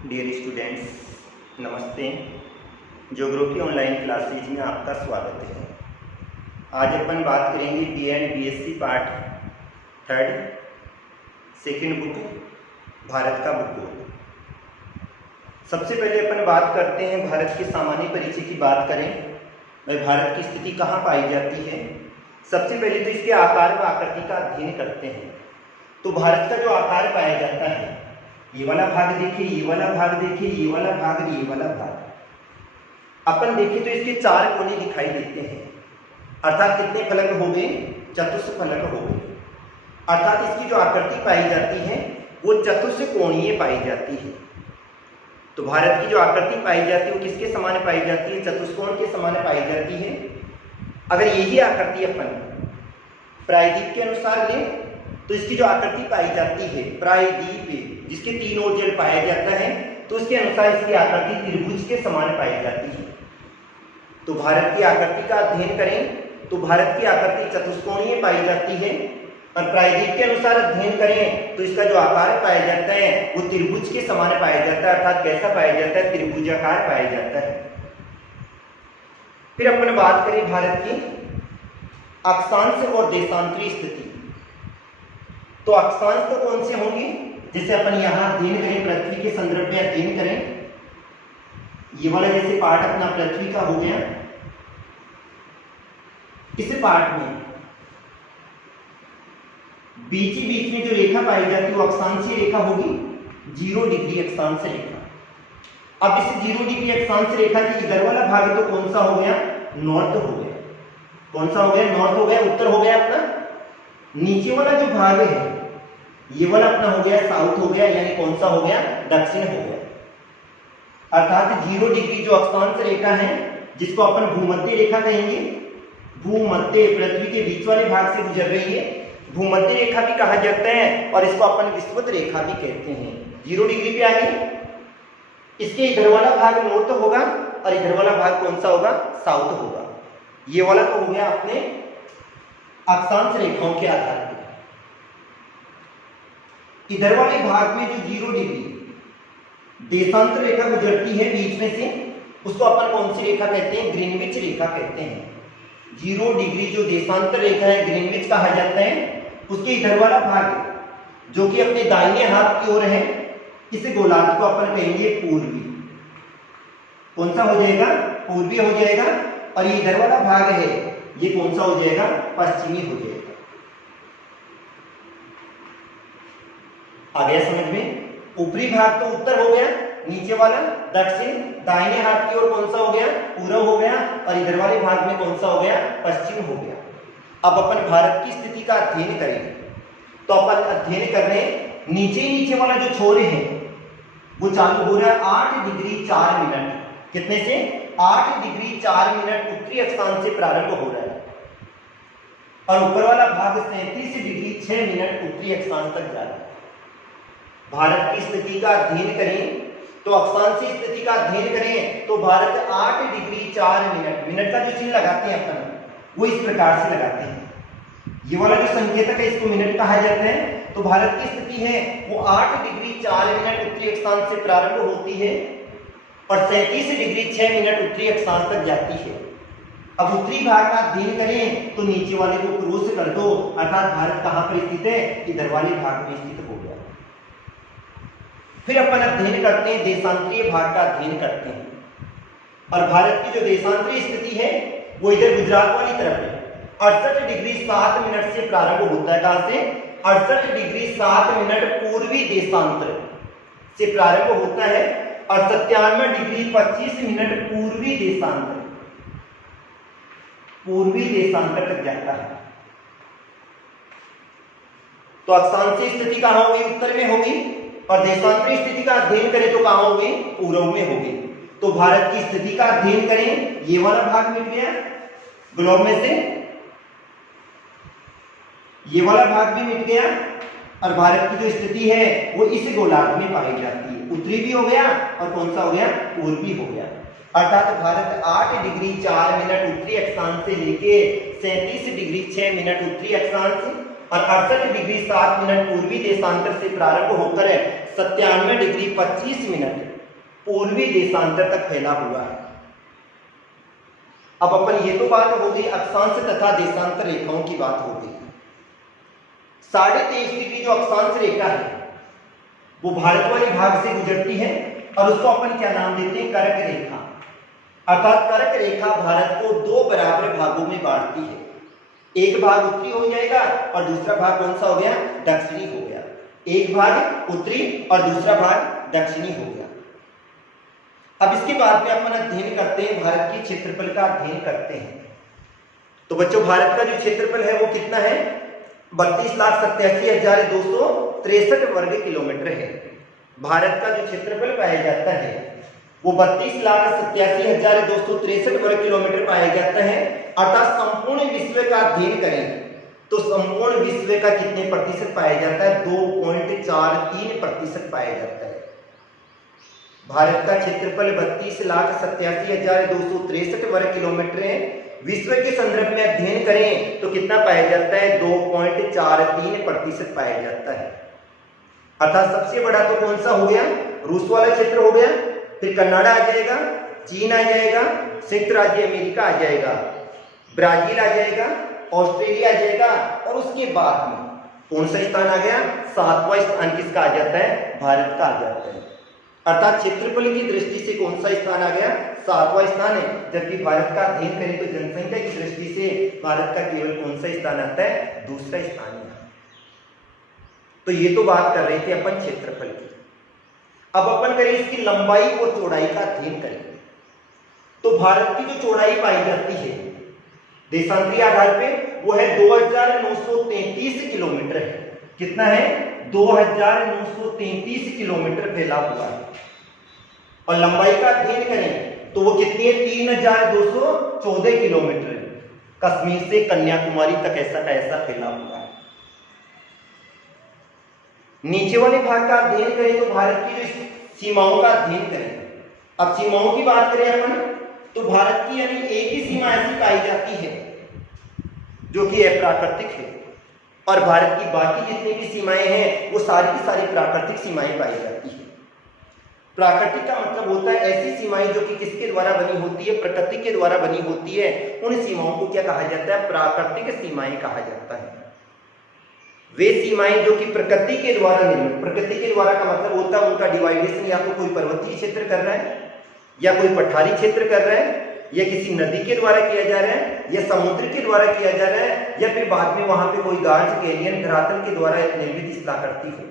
Dear students, नमस्ते। Geography online classes में आपका स्वागत है। आज अपन बात करेंगे BA and BSc part third second book Bharat का भूगोल। सबसे पहले अपन बात करते हैं भारत के सामान्य परिचय की बात करें। भाई भारत की स्थिति कहाँ पाई जाती है। सबसे पहले तो इसके आकार व आकृति का अध्ययन करते हैं। तो भारत का जो आकार पाया जाता है, ये वाला भाग देखिए, ये वाला भाग देखिए, ये वाला भाग, ये वाला भाग अपन देखें तो इसके चार कोने दिखाई देते हैं। अर्थात कितने फलक हो गए? चतुष्फलक हो गए। अर्थात इसकी जो आकृति पाई जाती है वो चतुष्कोणीय पाई जाती है। तो भारत की जो आकृति पाई जाती है वो किसके समान पाई जाती है? चतुष्कोण के समान पाई जाती है। अगर यही आकृति अपन प्रायद्वीप के अनुसार लें तो इसकी जो आकृति पाई जाती है प्रायद्वीप जिसके तीन ओर जल पाया जाता है, तो उसके अनुसार इसकी आकृति त्रिभुज के समान पाई जाती है। तो भारत की आकृति का अध्ययन करें तो भारत की आकृति चतुष्कोणीय पाई जाती है, और प्रायद्वीप के अनुसार अध्ययन करें तो इसका जो आकार पाया जाता है वो त्रिभुज के समान पाया जाता है। अर्थात कैसा पाया जाता है? त्रिभुजाकार पाया जाता है। फिर अपन बात करें भारत की अक्षांश और देशांतरीय स्थिति। तो अक्षांश तो कौन से होंगे? जैसे अपन यहाँ अध्ययन करें, पृथ्वी के संदर्भ में अध्ययन करें, ये वाला जैसे पार्ट अपना पृथ्वी का हो गया, इस पार्ट में बीच में जो रेखा पाई जाती है वो अक्षांशीय रेखा होगी, 0 डिग्री अक्षांश रेखा। अब इस 0 डिग्री अक्षांश रेखा के इधर वाला भाग तो कौन सा हो गया? नॉर्थ हो गया। कौन सा हो गया? नॉर्थ हो गया, उत्तर हो गया अपना। नीचे वाला जो भाग है ये वाला अपना हो गया साउथ हो गया, यानी कौन सा हो गया? दक्षिण हो गया। अर्थात 0 डिग्री जो अक्षांश रेखा है जिसको अपन भूमध्य रेखा कहेंगे, भूमध्य पृथ्वी के बीच वाले भाग से गुजर रही है, भूमध्य रेखा भी कहा जाता है और इसको अपन विषुवत रेखा भी कहते हैं। 0 डिग्री पे आ गई। इसके इधर वाला भाग नॉर्थ होगा और इधर वाला भाग कौन सा होगा? साउथ होगा। ये वाला तो हो गया अपने अक्षांश रेखाओं के आधार पर। इधर वाले भाग में जो 0 डिग्री देशांतर रेखा गुजरती है बीच में से, उसको अपन कौन सी रेखा कहते हैं? ग्रीनविच रेखा कहते हैं। 0 डिग्री जो देशांतर रेखा है ग्रीनविच कहा जाता है। उसके इधर वाला भाग जो कि अपने दाहिने हाथ की ओर है, इस गोलार्ध को अपन कहेंगे पूर्वी। कौन सा हो जाएगा? पूर्वी हो जाएगा। और ये इधर वाला भाग है ये कौन सा हो जाएगा? पश्चिमी हो जाएगा। आ गया समझ में? ऊपरी भाग तो उत्तर हो गया, नीचे वाला दक्षिण, दाहिने हाथ की ओर कौन सा हो गया? पूर्व हो गया, और इधर वाले भाग में कौन सा हो गया? पश्चिम हो गया। अब अपन भारत की स्थिति का अध्ययन करेंगे तो अपन अध्ययन कर रहे हैं नीचे वाला जो छोर है वो चालू हो रहा है 8 डिग्री 4 मिनट। कितने से? 8 डिग्री 4 मिनट उत्तरी अक्षांश से प्रारंभ हो रहा है, और ऊपर वाला भाग 37 डिग्री 6 मिनट उत्तरी अक्षांश तक जा रहा है। भारत की स्थिति का अध्ययन करें तो अक्षांशीय स्थिति का अध्ययन करें तो भारत 8 डिग्री 4 मिनट, मिनट का जो चिन्ह लगाते हैं अपन वो इस प्रकार से लगाते हैं। ये वाला जो संकेतक है इसको मिनट कहा जाता है। तो भारत की स्थिति है वो 8 डिग्री 4 मिनट उत्तरी अक्षांश से प्रारंभ होती है और 37 डिग्री 6 मिनट उत्तरी अक्षांश तक जाती है। अब उत्तरी भाग का अध्ययन करें तो नीचे वाले को क्रॉस कर दो, अर्थात भारत कहां पर स्थित है? इधर वाले भाग में स्थित हो गया। फिर अपन अध्ययन करते हैं देशांतरीय भाग का अध्ययन करते हैं, और भारत की जो देशांतरीय स्थिति है वो इधर गुजरात वाली तरफ है। 68 डिग्री 7 मिनट से प्रारंभ होता है। कहां से? 68 डिग्री 7 मिनट पूर्वी देशांतर से प्रारंभ होता है और 97 डिग्री 25 मिनट पूर्वी देशांतर तक जाता है। तो अक्षांशीय स्थिति कहां होगी? उत्तर में होगी, और देशांतरीय स्थिति का अध्ययन करें तो कहां होगी? पूर्व में होगी। तो भारत की स्थिति का अध्ययन करें, ये वाला भाग मिट गया ग्लोब में से, ये वाला भाग भी मिट गया, और भारत की जो स्थिति है वो इस गोलार्ध में पाई जाती है। उत्तरी भी हो गया और कौन सा हो गया? पूर्वी हो गया। अर्थात भारत 8 डिग्री 4 मिनट उत्तरी अक्षांश से लेके 37 डिग्री 6 मिनट उत्तरी अक्षांश और 68 डिग्री 7 मिनट पूर्वी देशांतर से प्रारंभ होकर 97 डिग्री 25 मिनट पूर्वी देशांतर तक फैला हुआ है। अब अपन ये तो बात हो गई अक्षांश तथा देशांतर रेखाओं की बात हो गई। 23.5 डिग्री जो अक्षांश रेखा है वो भारत वाले भाग से गुजरती है और उसको अपन क्या नाम देते हैं, कर्क रेखा। अर्थात कर्क रेखा भारत को दो बराबर भागों में बांटती है। एक भाग उत्तरी हो जाएगा और दूसरा भाग कौन सा हो गया, दक्षिणी हो गया। एक भाग उत्तरी और दूसरा भाग दक्षिणी हो गया। अब इसके बाद में अपन अध्ययन करते हैं, भारत की क्षेत्रफल का अध्ययन करते हैं। तो बच्चों भारत का जो क्षेत्रफल है वो कितना है, 32,87,263 वर्ग किलोमीटर है। भारत का जो क्षेत्रफल पाया जाता है वो 32,87,263 वर्ग किलोमीटर पाया जाता है। अर्थात संपूर्ण विश्व का अध्ययन करें तो संपूर्ण विश्व का कितने प्रतिशत पाया जाता है, 2.43% पाया जाता है। भारत का क्षेत्रफल 32,87,263 वर्ग किलोमीटर है। विश्व के संदर्भ में अध्ययन करें तो कितना पाया जाता है, 2.43% पाया जाता है। अर्थात सबसे बड़ा तो कौन सा हो गया, रूस वाला क्षेत्र हो गया, फिर कनाडा आ जाएगा, चीन आ जाएगा, संयुक्त राज्य अमेरिका आ जाएगा, ब्राजील आ जाएगा, ऑस्ट्रेलिया आ जाएगा और उसके बाद में कौन सा स्थान आ गया, 7वां स्थान किसका आ जाता है, भारत का आ जाता है। अर्थात क्षेत्रफल की दृष्टि से कौन सा स्थान आ गया, 7वां स्थान है। जबकि भारत का अध्ययन करें तो जनसंख्या की दृष्टि से भारत का केवल कौन सा स्थान आता है, दूसरा स्थान है। तो ये तो बात कर रहे थे अपन क्षेत्रफल की। अब अपन करें इसकी लंबाई और चौड़ाई का अध्ययन करें तो भारत की जो चौड़ाई पाई जाती है देशांतरीय आधार पे वो है 2,933 किलोमीटर है। कितना है, 2,933 किलोमीटर फैला हुआ है। और लंबाई का अध्ययन करें तो वो कितनी है, 3,214 किलोमीटर है। कश्मीर से कन्याकुमारी तक ऐसा का ऐसा फैला हुआ है। नीचे वाले भाग का अध्ययन करें तो भारत की जो सीमाओं का अध्ययन करें। अब सीमाओं की बात करें अपन तो भारत की यानी एक ही सीमा ऐसी पाई जाती है जो कि अप्राकृतिक है और भारत की बाकी जितनी भी सीमाएं हैं वो सारी की सारी प्राकृतिक सीमाएं पाई जाती है। प्राकृतिक का मतलब होता है ऐसी सीमाएं जो कि किसके द्वारा बनी होती है, प्रकृति के द्वारा बनी होती है। उन सीमाओं को क्या कहा जाता है, प्राकृतिक सीमाएं कहा जाता है। वे सीमाएं जो कि प्रकृति के द्वारा निर्मित, प्रकृति के द्वारा का मतलब होता है उनका डिवाइडेशन या तो कोई पर्वतीय क्षेत्र कर रहा है या कोई पठारी क्षेत्र कर रहा है या किसी नदी के द्वारा किया जा रहा है या समुद्र के द्वारा किया जा रहा है या फिर बाद में वहां पे कोई गार्ज कैनियन धरातल के द्वारा निर्मित स्थलाकृति हो।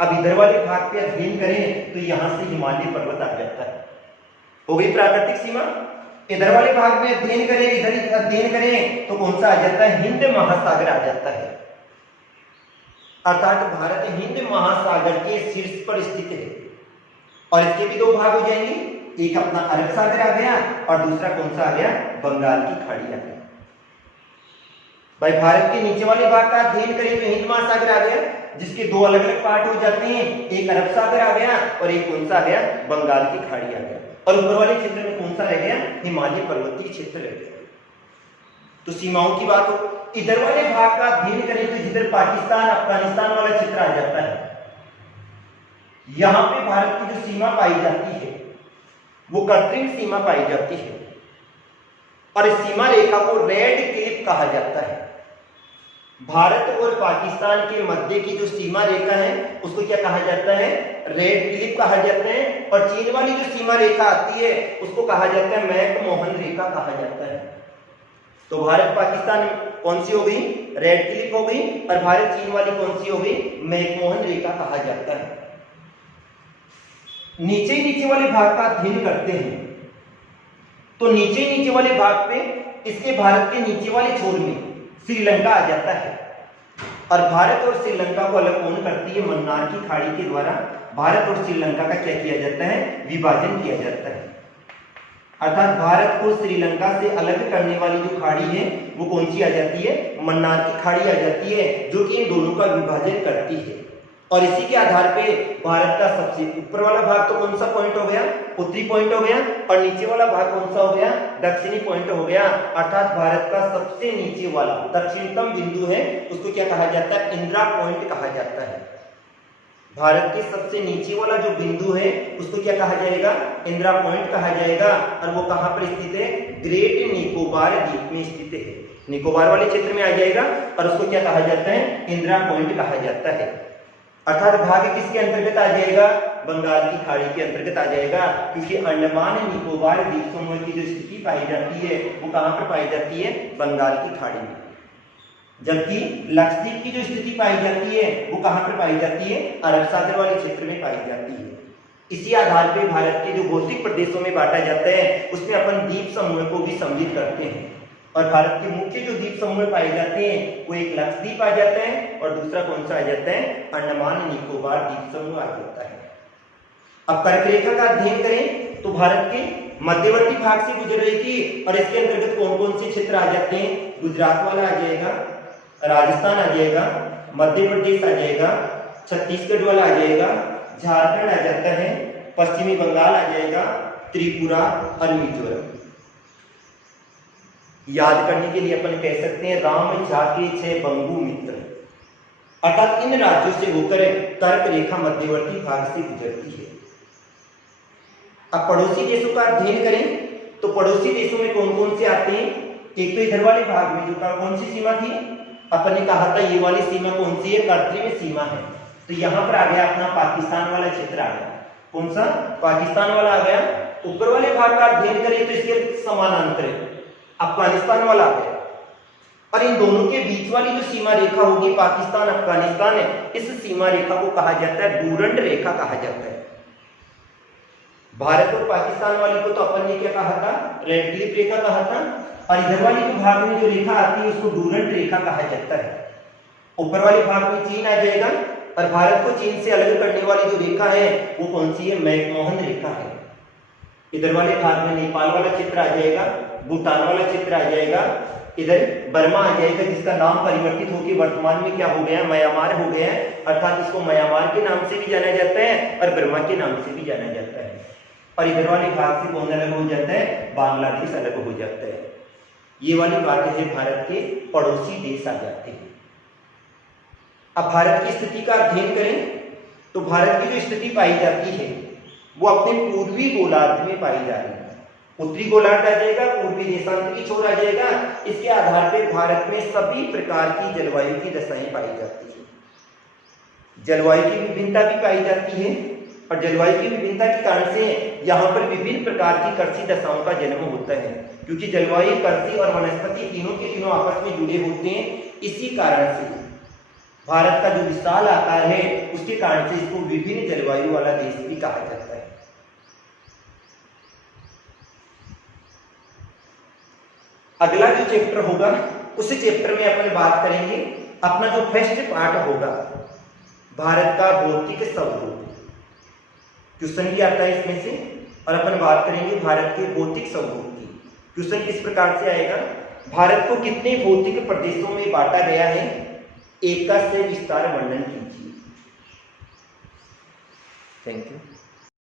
अब इधर वाले भाग पे अध्ययन करें तो यहां से हिमालय पर्वत आ जाता है, हो गई प्राकृतिक सीमा। इधर वाले भाग में अध्ययन करें, इधर अध्ययन करें तो कौन सा आ जाता है, हिंद महासागर आ जाता है। अर्थात भारत हिंद महासागर के शीर्ष पर स्थित है और इसके भी दो भाग हो जाएंगे, एक अपना अरब सागर आ गया और दूसरा कौन सा आ गया, बंगाल की खाड़ी आ गया। भाई भारत के नीचे वाले भाग का अध्ययन करें तो हिंद महासागर आ गया जिसके दो अलग अलग पार्ट हो जाते हैं, एक अरब सागर आ गया और एक कौन सा आ गया, बंगाल की खाड़ी आ गया। और ऊपर वाले क्षेत्र में कौन सा रह गया, हिमालय पर्वतीय क्षेत्र रह गया। तो सीमाओं की बात हो, इधर वाले भाग का अध्ययन करें तो जिधर पाकिस्तान अफगानिस्तान वाला क्षेत्र आ जाता है, यहां पे भारत की जो सीमा पाई जाती है वो कृत्रिम सीमा पाई जाती है और इस सीमा रेखा को रेड क्लिप कहा जाता है। भारत और पाकिस्तान के मध्य की जो सीमा रेखा है उसको क्या कहा जाता है, रेड क्लिप कहा जाता है। और चीन वाली जो सीमा रेखा आती है उसको कहा जाता है मैकमोहन रेखा कहा जाता है। तो भारत पाकिस्तान कौन सी हो गई, रेड क्लिप हो गई और भारत चीन वाली कौन सी हो गई, मैकमोहन रेखा कहा जाता है। नीचे वाले भाग का अध्ययन करते हैं तो नीचे वाले भाग पे इसके भारत के नीचे वाले छोर में श्रीलंका आ जाता है और भारत और श्रीलंका को अलग कौन करती है, मन्नार की खाड़ी के द्वारा भारत और श्रीलंका का क्या किया जाता है, विभाजन किया जाता है। अर्थात भारत को श्रीलंका से अलग करने वाली जो खाड़ी है वो कौन सी आ जाती है, मन्नार की खाड़ी आ जाती है जो कि इन दोनों का विभाजन करती है। और इसी के आधार पे भारत का सबसे ऊपर वाला भाग तो कौन सा पॉइंट हो गया, उत्तरी पॉइंट हो गया और नीचे वाला भाग कौन सा हो गया, दक्षिणी पॉइंट हो गया। अर्थात भारत का सबसे नीचे वाला दक्षिणतम बिंदु है उसको क्या कहा जाता है, इंदिरा पॉइंट कहा जाता है। भारत के सबसे नीचे वाला जो बिंदु है उसको क्या कहा जाएगा, इंदिरा पॉइंट कहा जाएगा। और वो कहाँ पर स्थित है, ग्रेट निकोबार द्वीप में स्थित है, निकोबार वाले क्षेत्र में आ जाएगा और उसको क्या कहा जाता है, इंदिरा पॉइंट कहा जाता है। अर्थात भाग किसके अंतर्गत आ जाएगा, बंगाल की खाड़ी के अंतर्गत आ जाएगा, क्योंकि अंडमान निकोबार द्वीप समूह की जो स्थिति पाई जाती है वो कहाँ पर पाई जाती है, बंगाल की खाड़ी में। जबकि लक्षद्वीप की जो स्थिति पाई जाती है वो कहाँ पर पाई जाती है, अरब सागर वाले क्षेत्र में पाई जाती है। इसी आधार पर भारत के जो भौतिक प्रदेशों में बांटा जाता है उसमें अपन द्वीप समूह को भी सम्मिलित करते हैं। और भारत के मुख्य जो द्वीप समूह पाए जाते हैं वो एक लक्षद्वीप आ जाता है और दूसरा कौन सा आ जाता है, अंडमान निकोबार द्वीप समूह आ जाता है। अब कर्क रेखा का अध्ययन करें तो भारत के मध्यवर्ती भाग से गुजर रही थी और इसके अंतर्गत कौन कौन से क्षेत्र आ जाते हैं, गुजरात वाला आ जाएगा, राजस्थान आ जाएगा, मध्य प्रदेश आ जाएगा, छत्तीसगढ़ वाला आ जाएगा, झारखंड आ जाता है, पश्चिमी बंगाल आ जाएगा, त्रिपुरा और मिजोरम। याद करने के लिए अपन कह सकते हैं राम झाके छह बंगु मित्र, अर्थात इन राज्यों से होकर कर्क रेखा मध्यवर्ती भाग से गुजरती है। अब पड़ोसी देशों का अध्ययन करें तो पड़ोसी देशों में कौन कौन से आते हैं, एक तो इधर वाले भाग में जो कौन सी सीमा थी, अपन ने कहा था ये वाली सीमा कौन सी है, कर्तव्य सीमा है। तो यहाँ पर आ गया अपना पाकिस्तान वाला क्षेत्र आ गया, कौन सा, पाकिस्तान वाला आ गया। ऊपर वाले भाग का अध्ययन करें तो इसके समानांतर है अफगानिस्तान वाला आ गया। और इन दोनों के बीच वाली जो सीमा रेखा होगी पाकिस्तान अफगानिस्तान है, इस सीमा रेखा को कहा जाता है डूरंड रेखा कहा जाता है। भारत और पाकिस्तान वाली को तो अपन ने क्या कहा था, रेड क्लिफ रेखा कहा था, और इधर वाली जो भाग में जो रेखा आती है उसको डूरंड रेखा कहा जाता है। ऊपर वाले भाग में चीन आ जाएगा और भारत को चीन से अलग करने वाली जो रेखा है वो कौन सी है, मैकमोहन रेखा है। इधर वाले भाग में नेपाल वाला क्षेत्र आ जाएगा, भूटान वाला क्षेत्र आ जाएगा, इधर बर्मा आ जाएगा जिसका नाम परिवर्तित होकर वर्तमान में क्या हो गया, म्यांमार हो गया है। अर्थात इसको म्यांमार के नाम से भी जाना जाता है और बर्मा के नाम से भी जाना जाता है। और इधर वाले भाग से कौन अलग हो जाता है, बांग्लादेश अलग हो जाता है। ये वाली बात है भारत के पड़ोसी देश आ जाते हैं। अब भारत की स्थिति का अध्ययन करें तो भारत की जो स्थिति पाई जाती है वो अपने पूर्वी गोलार्ध में पाई जा रही है। उत्तरी गोलार्ध आ जाएगा, पूर्वी देशांतरी छोर आ जाएगा। इसके आधार पर भारत में सभी प्रकार की जलवायु की दशाएं पाई जाती है। जलवायु की विभिन्नता भी पाई जाती है और जलवायु की विभिन्नता के कारण से यहाँ पर विभिन्न प्रकार की कृषि दशाओं का जन्म होता है, क्योंकि जलवायु, कृषि और वनस्पति तीनों के तीनों आपस में जुड़े होते हैं। इसी कारण से भारत का जो विशाल आकार है उसके कारण से इसको विभिन्न जलवायु वाला देश भी कहा जाता है। अगला जो चैप्टर होगा उसी चैप्टर में अपन बात करेंगे, अपना जो फर्स्ट पार्ट होगा भारत का भौतिक स्वरूप। क्वेश्चन भी आता है इसमें से और अपन बात करेंगे भारत के भौतिक स्वरूप की। क्वेश्चन किस प्रकार से आएगा, भारत को कितने भौतिक प्रदेशों में बांटा गया है, एक का से विस्तार वर्णन कीजिए। Thank you.